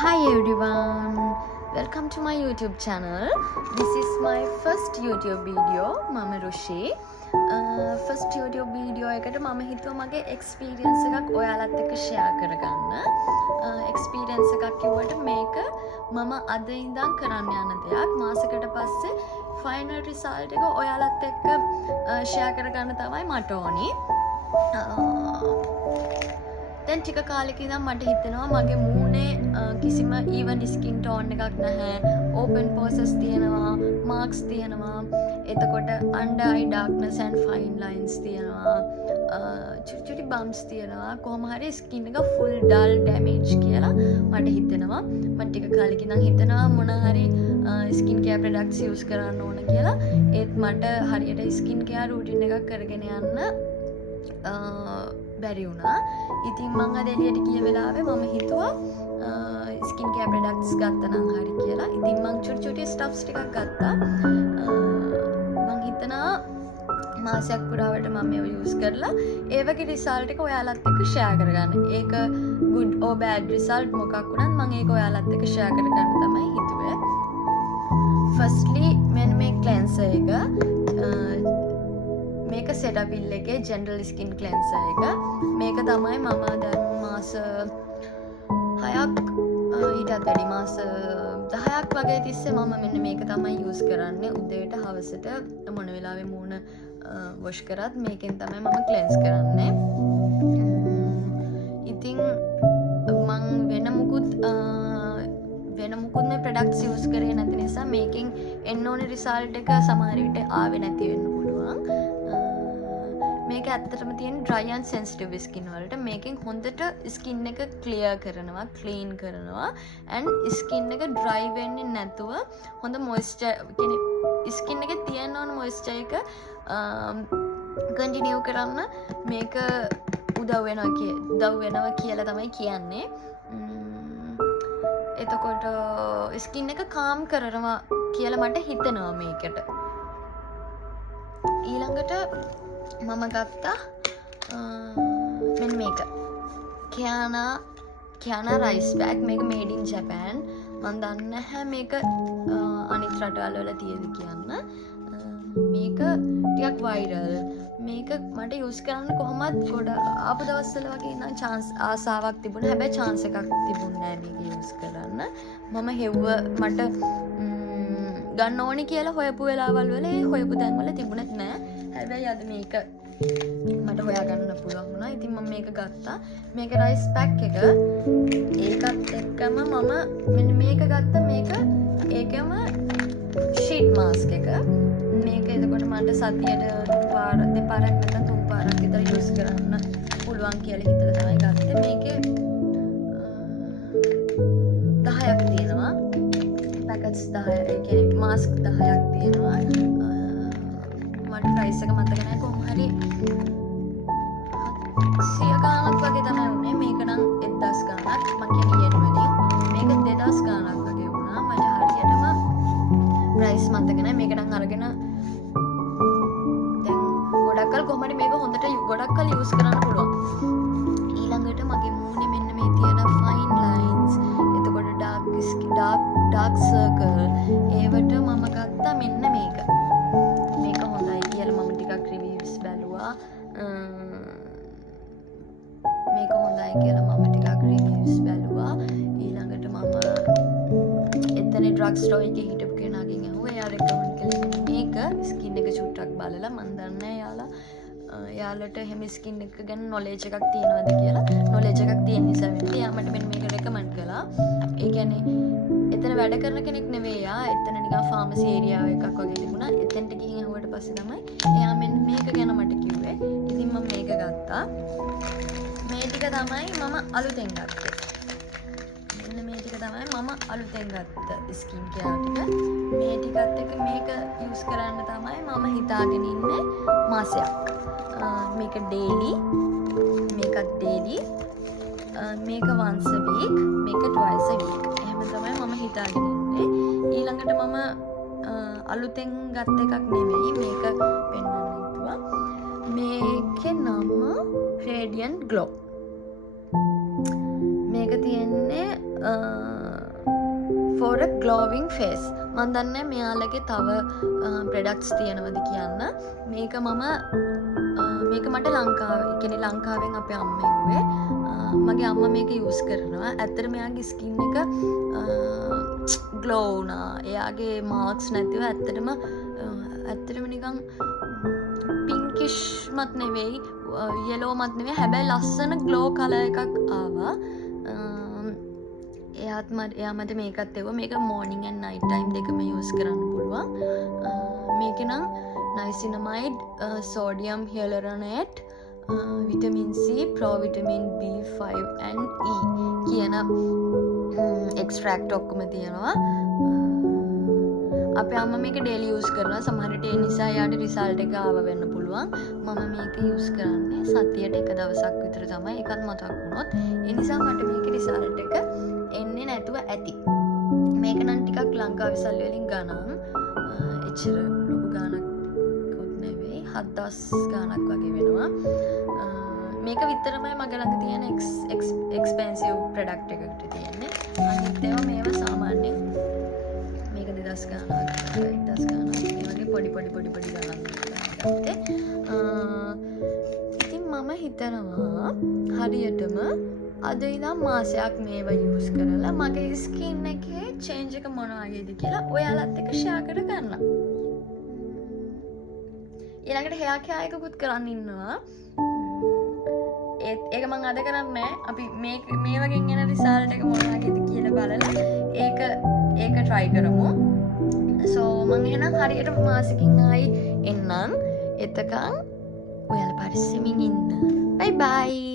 Hi everyone, welcome to my YouTube channel. This is my first YouTube video. මම රුෂි. First YouTube video එකට මම හිතුවා මගේ experience එකක් ඔයාලත් එක්ක share කරගන්න. Experience එකක් කිව්වට මේක මම අද ඉඳන් කරන්න යන දෙයක්. මාසෙකට පස්සේ final result එක ඔයාලත් එක්ක share කරගන්න තමයි මට ඕනි. දැන් ටික කාලෙක ඉඳන් මට හිතෙනවා මගේ මූණේ කිසිම even skin tone එකක් නැහැ, open pores තියෙනවා, marks තියෙනවා, එතකොට under eye darkness and fine lines තියෙනවා, චුටි bumps තියෙනවා, කොහොම හරි skin එක full dull damage කියලා මට හිතෙනවා. මම ටික කාලෙක ඉඳන් හිතනවා මොන හරි skin care products use කරන්න ඕන කියලා. ඒත් මට හරියට skin care routine එකක් කරගෙන යන්න බැරි වුණා. ඉතින් මං අද එළියට ගිය වෙලාවේ මම හිතුවා ස්කින් කෙයාර් ප්‍රොඩක්ට්ස් ගත්තා නම් හරි කියලා. ඉතින් මං චුටි ස්ටෆ්ස් ටිකක් ගත්තා. මං හිතනවා මාසයක් පුරාවට මම මේව යූස් කරලා ඒ වගේ රිසල්ට් එක ඔයාලත් එක්ක ෂෙයා කරගන්න. ඒක good or bad result මොකක් වුණත් මං ඒක ඔයාලත් එක්ක ෂෙයා කරගන්න තමයි හිතුවේ. firstly මෙන්න මේ cleanser එක මේක සෙටපිල් එකේ ජෙනරල් ස්කින් ක්ලෙන්සර් එක. මේක තමයි මම දැන් මාස 6ක් ඊටත් වැඩි මාස 10ක් වගේ තිස්සේ මම මෙන්න මේක තමයි යූස් කරන්නේ. උදේට හවසට මොන වෙලාවෙ මූණ වොෂ් කරත් මේකෙන් තමයි මම ක්ලෙන්ස් කරන්නේ. ඉතින් මං වෙන මුකුත් මේ ප්‍රොඩක්ට්ස් යූස් කරේ නැති නිසා මේකෙන් එන්න ඕනේ රිසල්ට් එක සමහර විට ආවේ නැති වෙන්න පුළුවන්. මේක ඇත්තටම තියෙන dry and sensitive skin වලට. මේකෙන් හොඳට skin එක clear කරනවා, clean කරනවා and skin එක dry වෙන්නේ නැතුව හොඳ moisture කියන්නේ skin එකේ තියෙන ඕන moisture එක continue කරන්න මේක උදව් වෙනවා කියලා තමයි කියන්නේ. එතකොට skin එක calm කරනවා කියලා මට හිතෙනවා මේකට. ඊළඟට මම ගත්තා මෙන්න මේක Kiana rice bag. මේක made in Japan. මම දන්නේ නැහැ මේක අනිත් රටවල් වල තියෙද කියන්න. මේක ටිකක් viral. මේක මට use කරන්න කොහොමද ගොඩ ආපු දවස්වල වගේ නම් ආසාවක් තිබුණා. හැබැයි chance එකක් තිබුණේ නැහැ මේක use කරන්න. මම හෙව්ව මට ගන්න ඕනි කියලා හොයපු වෙලාවල් වල හොයපු තැන්වල තිබුණෙත් නෑ. හැබැයි අද මේක මට හොයාගන්න පුළුවන් වුණා. ඉතින් මම මේක ගත්තා. මේක රයිස් පැක් එක. ඒකත් එක්කම මම මෙන්න මේක ගත්තා. මේක ඒකම ෂීට් මාස්ක් එක. මේක එතකොට මට සතියට දෙපාරක් නැත්නම් තුන් පාරක් විතර යූස් කරන්න පුළුවන් කියලා හිතලා තමයි ගත්තේ. මේකේ 10ක් තියෙනවා. පැකට්ස් 10 ඒ කියන්නේ මාස්ක් 10ක් තියෙනවා. මට ප්‍රයිස් එක මතක නැහැ. කොහොම හරි 100 ගාණක් වගේ තමයි වුනේ. මේක නම් 1000 ගාණක්. මම කියන්නේ yen වලින්. මේක 2000 ගාණක් වගේ වුණා. මට හරියටම ප්‍රයිස් මතක නැහැ. මේක නම් අරගෙන දැන් ගොඩක් කල් කොහොම හරි මේක හොඳට ගොඩක් කල් යූස් කරන්න පුළුවන්. ඊළඟට මගේ මූණේ මෙන්න මේ තියෙන fine lines, එතකොට dark circle ඒවට මම ගත්තා මෙන්න මේක. මේක හොඳයි කියලා මම ටිකක් රිවිව්ස් බැලුවා. මේක හොඳයි කියලා මම ටිකක් රිවිව්ස් බැලුවා. ඊළඟට මම එතන ඩ්‍රග් ස්ටෝර් එකේ හිටපු කෙනාගෙන් අහුවා. එයා රෙකමන්ඩ් කළේ මේක ස්කින් එක චුට්ටක් බලලා. මම දන්නේ යාලට එහෙම ස්කින් එක ගැන knowledge එකක් තියෙනවද කියලා. knowledge එකක් තියෙන නිසා වෙන්නේ එයා මට මෙන්න මේක රෙකමන්ඩ් කළා. ඒ කියන්නේ එතන වැඩ කරන කෙනෙක් නෙවෙයි යා. එතන නිකන් ෆාමසි ඒරියා එකක් වගේ තිබුණා. එතනට ගිහින් ආවට පස්සේ තමයි එයා මෙන්න මේක ගැන මට කිව්වේ. ඉතින් මම මේක ගත්තා. මේ ටික තමයි මම අලුතෙන් ගත්තේ. මෙන්න මේ ටික තමයි මම අලුතෙන් ගත්ත ස්කින් කෙයාර් ටික. මේ ටිකත් එක්ක මේක යූස් කරන්න තමයි මම හිතාගෙන ඉන්නේ මාසයක්. මේක daily, මේකත් daily, මේක once a week, මේක twice a week. එහෙම තමයි මම හිතාගෙන ඉන්නේ. ඊළඟට මම අලුතෙන් ගත්ත එකක් නෙමෙයි මේක පෙන්වන්න හිතුවා. මේකේ නම Radiant Glow. මේක තියෙන්නේ for a glowing face. මම දන්නේ මෙයාලගේ තව ප්‍රොඩක්ට්ස් තියෙනවද කියන්න. මේක මට ලංකාවෙන් අපේ අම්මා ඉුවේ. මගේ අම්මා මේක යූස් කරනවා. ඇත්තට මෙයාගේ ස්කින් එක ග්ලෝ වුණා. එයාගේ මාක්ස් නැතිව ඇත්තටම නිකන් පින්කිෂ් මත් නෙවෙයි, yellow මත් නෙවෙයි. හැබැයි ලස්සන ග්ලෝ කලර් එකක් ආවා. එයා මට මේකත් එවුවා. මේක morning and night time දෙකම යූස් කරන්න පුළුවන්. මේකේ නම් niacinamide, sodium hyaluronate, vitamin C, provitamin B5 and E කියන extract ඔක්කොම තියෙනවා. අපේ අම්මා මේක daily use කරනවා. සමහර විට ඒ නිසා යාට result එක ආව වෙන්න පුළුවන්. මම මේක use කරන්නේ සතියට එක දවසක් විතර තමයි. ඒකත් මතක් වුණොත්. ඒ නිසා මට මේකේ result එක එන්නේ නැතුව ඇති. මේක නම් ටිකක් ලංකාවේ සල්ලි වලින් ගණන් එච්චර ලොකු ගාණක්වත් නෙවෙයි. 7000 ගාණක් වගේ වෙනවා. මේක විතරමයි මගේ ළඟ තියෙන expensive product එකකට තියෙන්නේ. අනිත් ඒවා මේවා සාමාන්‍යයෙන් මේක 2000 ගාණක් 1000 ගාණක් මේ වගේ පොඩි ගාණක් ගත්තේ. ඉතින් මම හිතනවා හරියටම අද ඉඳන් මාසයක් මේවා යූස් කරලා මගේ ස්කින් එකේ චේන්ජ් එක මොන වගේද කියලා ඔයාලත් එක්ක ෂෙයා කර ගන්න. ඊළඟට හෙයා කෙයා එකකුත් කරන්න ඉන්නවා. ඒක මම අද කරන්නේ අපි මේ වගේ එන රිසල්ට් එක මොන වගේද කියලා බලලා ඒක try කරමු. so මම එහෙනම් හරියට මාසෙකින් ආයි එන්නම්. එතකන් ඔයාලා පරිස්සමින් ඉන්න. bye bye.